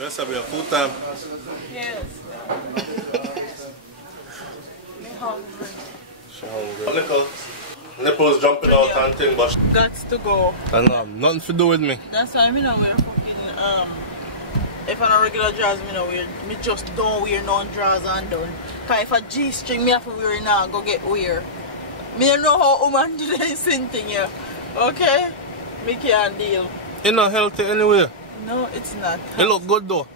Yes, I'll be a full time. Yes. I'm hungry. She hungry. Nipples jumping out and thing, but got to go. I know, nothing to do with me. That's why I wear fucking if I'm a regular drawers, wear. Me just don't wear no drawers and done. Cause if a G-string me have to wear now, go get wear. Me don't know how woman do this thing here. Okay? Me can't deal. It's not healthy anyway. No, it's not. It look good though.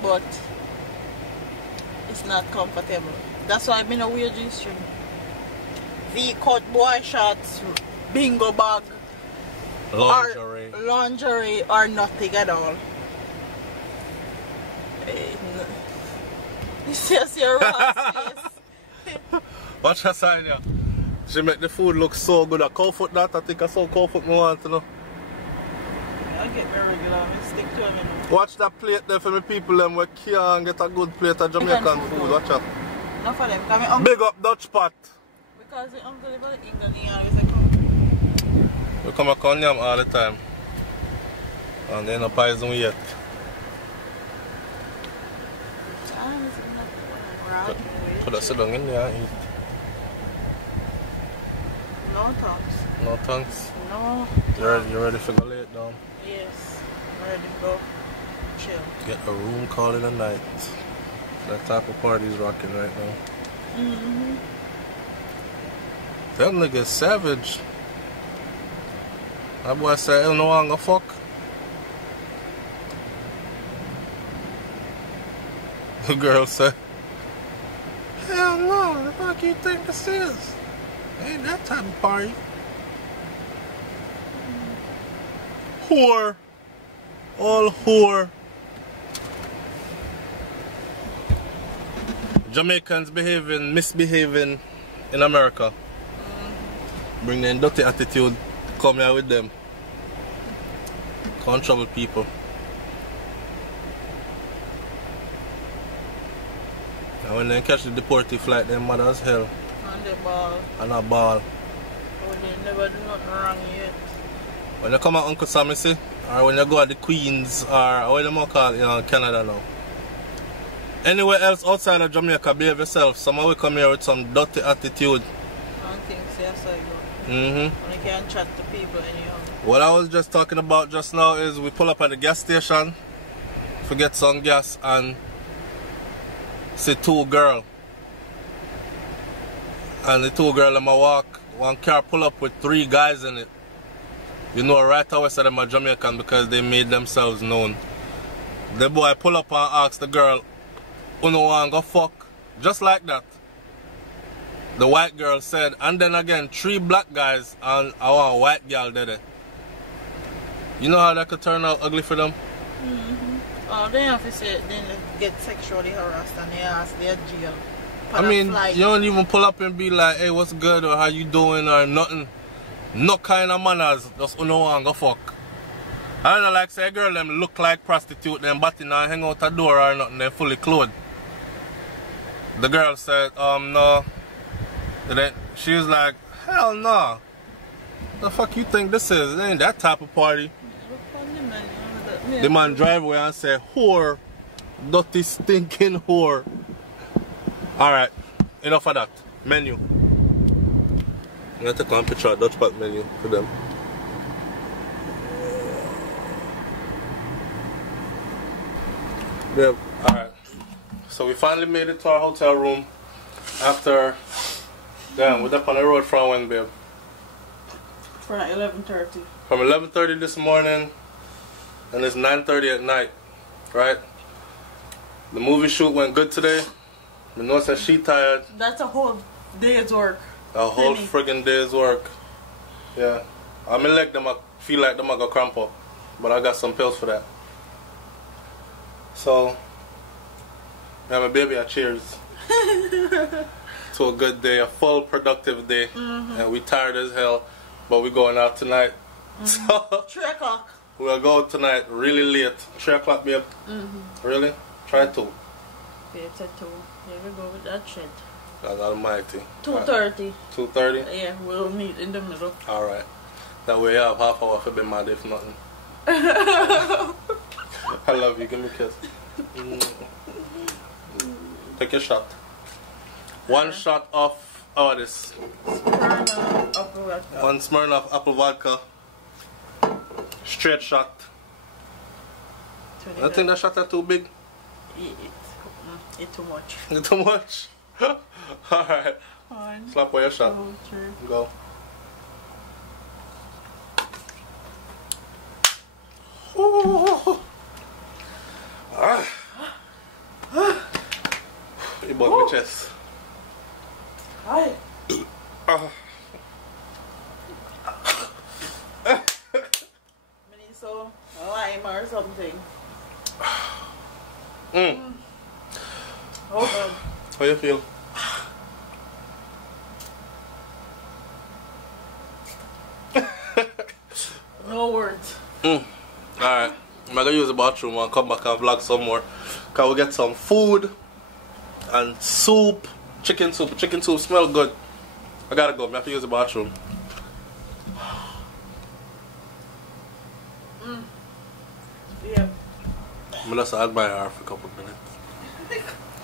But it's not comfortable. That's why I don't wear G-string. V-cut boy shorts, bingo bag, lingerie or nothing at all. You see your face. Watch her sign here. She make the food look so good. A cow foot that I think I saw cow foot me want to know. I'll get my regular, I stick to them. Watch that plate there for me people them who can't get a good plate of Jamaican food. Watch out. Not for them. Big up Dutch pot. Because the uncle live in England, he always come. We come back on them all the time. And they're not poison yet. Put a sit down in there and eat. No thanks. No thanks? No. You ready to go lay it down? Yes. I'm ready to go chill. Get a room call in the night. That type of party is rocking right now. That nigga savage. That boy said, I don't know I'm gonna fuck. The girl said, hell no, the fuck you think this is? Ain't that type of party. Whore. All whore. Jamaicans misbehaving in America. Bring their dirty attitude, come here with them. Can't trouble people. And when they catch the deportee flight, they're mad as hell. And they ball. And a ball. Oh, they never do nothing wrong yet. When you come at Uncle Sammy, see, or when you go at the Queens, or what do you call it, in Canada now. Anywhere else outside of Jamaica, behave yourself. Someone will come here with some dirty attitude. I don't think so, yes, I go. And you can't chat to people anyhow. What I was just talking about just now is we pull up at the gas station, forget some gas, and see two girls. And the two girls them a walk, one car pull up with 3 guys in it. You know right away that them are Jamaican because they made themselves known. The boy pull up and ask the girl, who no want go fuck? Just like that. The white girl said, and then again 3 black guys and a white girl did it. You know how that could turn out ugly for them? Oh, they have to say then they get sexually harassed and they ask their jail. I mean, you don't even pull up and be like, hey, what's good or how you doing or nothing. No kind of manners, just no one go fuck. I don't know, like say a girl them look like prostitute, them body and hang out a door or nothing, they're fully clothed. The girl said, no. Then she was like, hell no. The fuck you think this is? It ain't that type of party. The man drive away and say, whore. Dirty stinking whore. Alright, enough of that. Menu. I'm gonna take one picture of Dutch Pack menu for them. Yeah, alright. So we finally made it to our hotel room after, damn, we're up on the road from when, babe? From 11:30. From 11:30 this morning, and it's 9:30 at night, right? The movie shoot went good today. The nurse said she tired. That's a whole day's work. A whole friggin' day's work. Yeah. I mean, like them, I feel like them I go cramp up, but I got some pills for that. So, yeah, my baby, I cheers to a good day, a full productive day, and we tired as hell, but we going out tonight. So 3 o'clock. We'll go out tonight really late. 3 o'clock, babe. Really? Try 2. Babe said 2. Here we go with that shit. God almighty. 2:30. 2:30? Yeah, we'll meet in the middle. Alright. That way I have half hour for being mad if nothing. I love you. Give me a kiss. Take a shot. One shot of this. Smirnoff apple vodka. One Smirnoff apple vodka. Straight shot. I think that shot are too big. It's too much. It's too much. Alright. Slap for your shot. 2, 3. Go. Ooh. Ah. You bought my chest. Hi. Ah. So lime or something. Oh God. How you feel? No words. Alright. I'm gonna use the bathroom and come back and vlog some more. Cause we get some food and soup. Chicken soup. Chicken soup smell good. I gotta go. I have to use the bathroom. Yeah. I'm gonna just admire her for a couple of minutes.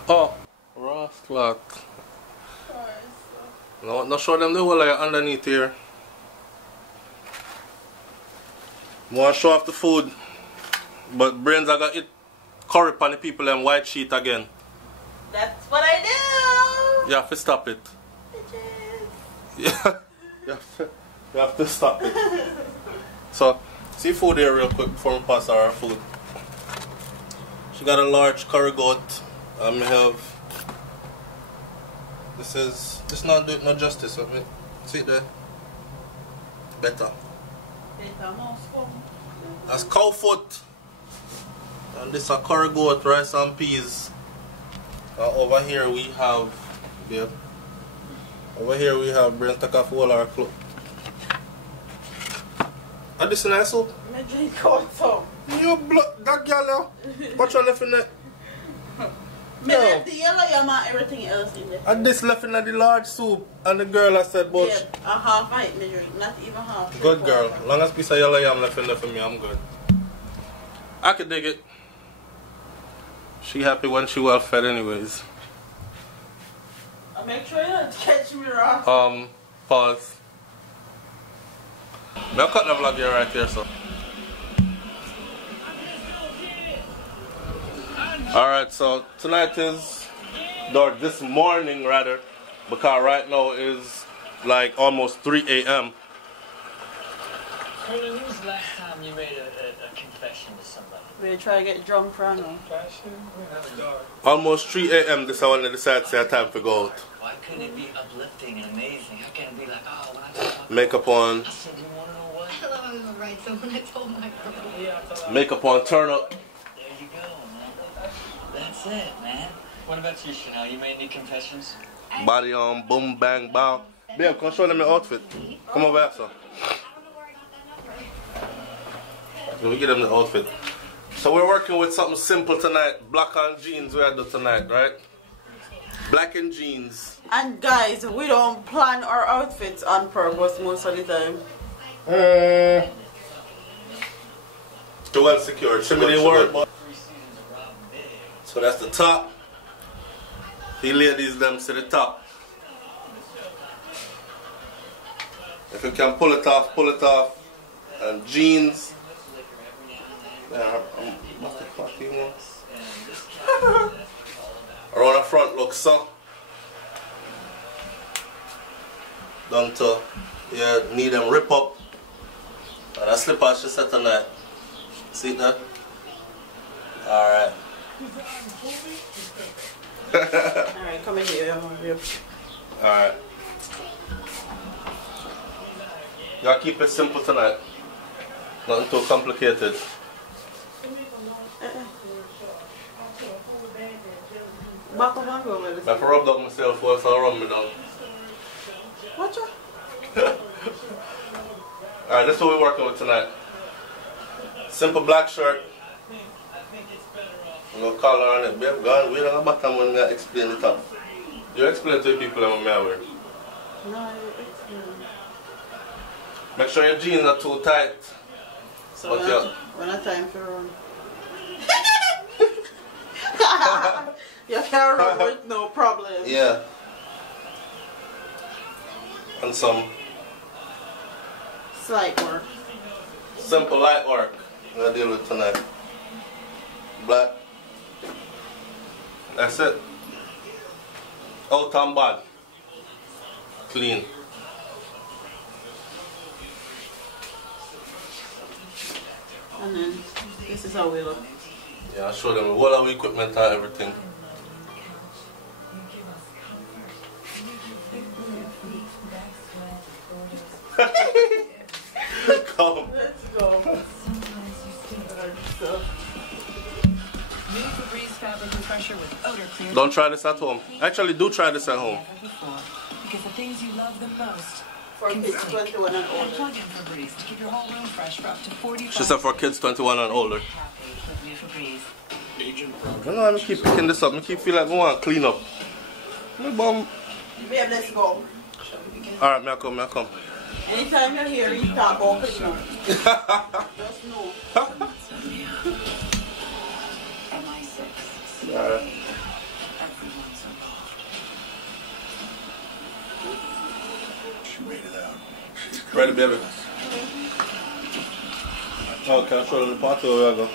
Oh, Ross cloth. No, not show them the whole like underneath here. Want to show off the food, but brains are gonna eat curry on the people and white sheet again. That's what I do. You have to stop it. Bitches. Yeah, you have to stop it. So, see food here real quick before we pass our food. She got a large curry goat. I have. This not doing no justice of it. See it there? Better. That's cow foot. And this a curry goat, rice and peas. Over here we have, babe. Over here we have brains take off all our clothes. And this is nice soup. I drink hot soup. You blood that girl there. What's on left in there? No. The yellow yam and everything else in there. And this left in the large soup. And the girl I said, but yeah, a half I me drink, not even half. good girl. Long as piece of yellow yam left in there for me, I'm good. I could dig it. She happy when she well fed anyways. I make sure you don't catch me wrong. Pause. I'll cut the vlog here right here, so. Alright, so tonight is, or this morning rather, because right now is like almost 3 a.m. When was the last time you made a confession to somebody? We try to get drunk for now. Almost 3 a.m. this I want to decide to say time to go out. Why couldn't it be uplifting and amazing? How can it be like, oh, when I talk about Makeup on. I said, you want to know what? I love him right, so when I told my girl. Makeup on, turn up. There you go, man. That's it, man. What about you, Chanel? You made any confessions? Body on, boom, bang, bow. Babe, come show them your outfit. Come over here, sir. Let me get them the outfit. So we're working with something simple tonight. Black and jeans we are doing tonight, right? Black and jeans. And guys, we don't plan our outfits on purpose most of the time. Too well secured. Too many words. So that's the top. The ladies them to the top. If you can pull it off, pull it off. And jeans. What the fuck you want? Around the front look so. Down to, yeah, need them rip up. And a slipper she set tonight. See that? Alright. Alright, come in here. Alright. Y'all keep it simple tonight. Nothing too complicated. Back up and go with I have to rub up myself first, I'll rub me down. Watch out. Alright, this is what we're working with tonight. Simple black shirt. No collar on it. Babe, God, we don't have bottom when I explain it up. You explain to the people I'm wear. No, I explain. Make sure your jeans are too tight. So but when I time to run. You can run with no problem. Yeah. And some slight work. Simple light work I'm gonna deal with tonight. Black. That's it. Out and bad. Clean. And then this is how we look. Yeah, I'll show them all our equipment and everything. Come. Let's go. Don't try this at home. Actually, do try this at home. Because the things you love the most. For kids 21 and older. Plug in Febreze to keep your whole room fresh for up to 45. She said for kids 21 and older. I know I keep picking this up. I keep feeling like I want to clean up. My bum. Babe, let's go. Alright, may I come, may I come. Anytime you're here, you talk about clean up. Just know. Alright. She made it out. Ready, baby? Oh, can I show them the party or where I go?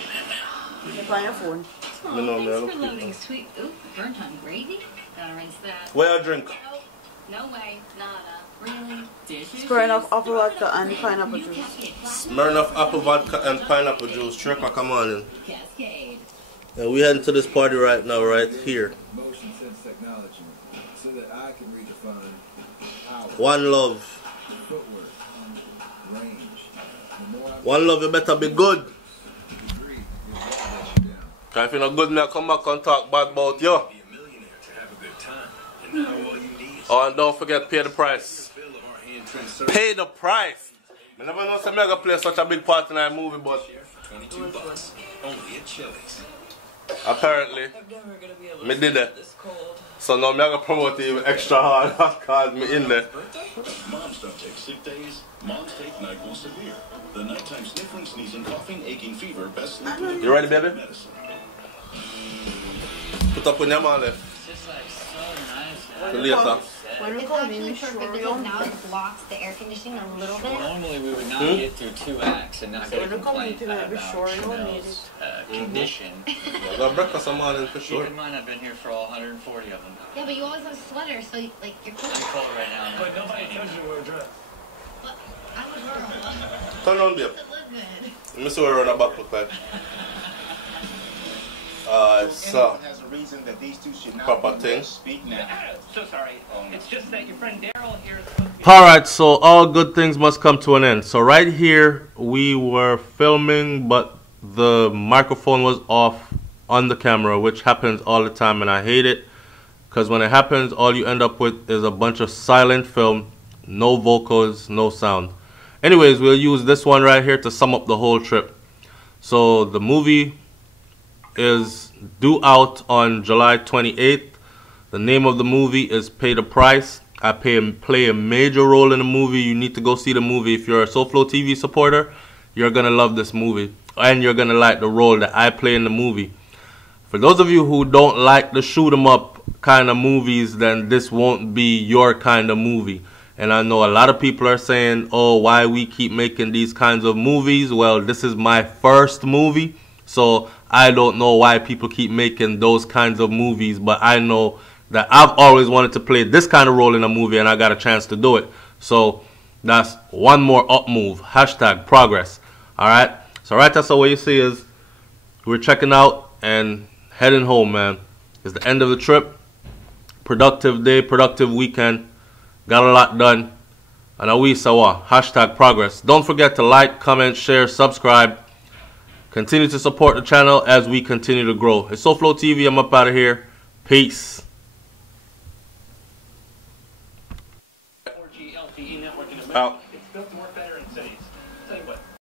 You're on your phone. No, no, man. Thanks for loading sweet. Ooh, burnt on gravy. Gotta rinse that. Where I drink? Nope. No way. Nada. Really? Dishes? Spraying off apple vodka and pineapple juice. Smirnoff apple vodka and pineapple juice. 3 o'clock in the morning. Cascade. And we heading to this party right now, right here. Motion sense technology, so that I can redefine power, One love. footwork, range. The more I One love, you better be good. agree, you'll let you down. Cause if you're not good, me I come back and talk bad about you. Be a millionaire to have a good time. And now all you need is Oh, and don't forget, pay the price. a bill of our hand-trimmed service. Pay the price. I never know some mega play such a big part in that movie, but For $22. Only at Chili's. apparently, I'm never gonna be able me did it. this cold. So now I'm gonna promote it even extra hard because me in there. Moms don't take sick days. Moms take NyQuil Severe. The nighttime sniffling, sneezing, coughing, aching, fever, best sleep You ready, baby? medicine. Put up on your man left. It's just like so nice. For later. When we It's come actually in, perfect sure we because don't. now it blocks the air conditioning a little bit. Normally we would not get through 2 acts and not So get a when you come in complaint tonight, be about sure you don't need Chanel's condition. I got breakfast in the morning for Keep sure. in mind I've been here for all 140 of them. Yeah, but you always have a sweater, so like you're I'm cold. cold right now. But nobody tells you to wear a dress. But I'm a girl. Turn on, babe. Does it look good? Let me see what around the back look like. So, Has a reason that these two should not proper be thing. speak now. So sorry. It's just that your friend Daryl here is supposed to be... alright, so all good things must come to an end. So right here, we were filming, but the microphone was off on the camera, which happens all the time, and I hate it. Because when it happens, all you end up with is a bunch of silent film, no vocals, no sound. Anyways, we'll use this one right here to sum up the whole trip. So the movie is due out on July 28th. The name of the movie is Pay the Price. I play a major role in the movie. You need to go see the movie. If you're a SouFLoTV supporter, you're going to love this movie. And you're going to like the role that I play in the movie. For those of you who don't like the shoot 'em up kind of movies, then this won't be your kind of movie. And I know a lot of people are saying, oh, why we keep making these kinds of movies? Well, this is my first movie. So I don't know why people keep making those kinds of movies, but I know that I've always wanted to play this kind of role in a movie, and I got a chance to do it. So that's one more up move. Hashtag progress. All right. So right, that's what you see is we're checking out and heading home, man. It's the end of the trip. Productive day, productive weekend. Got a lot done. And we saw hashtag progress. Don't forget to like, comment, share, subscribe. Continue to support the channel as we continue to grow. It's SouFLoTV. I'm up out of here. Peace. LTE network in America. Out.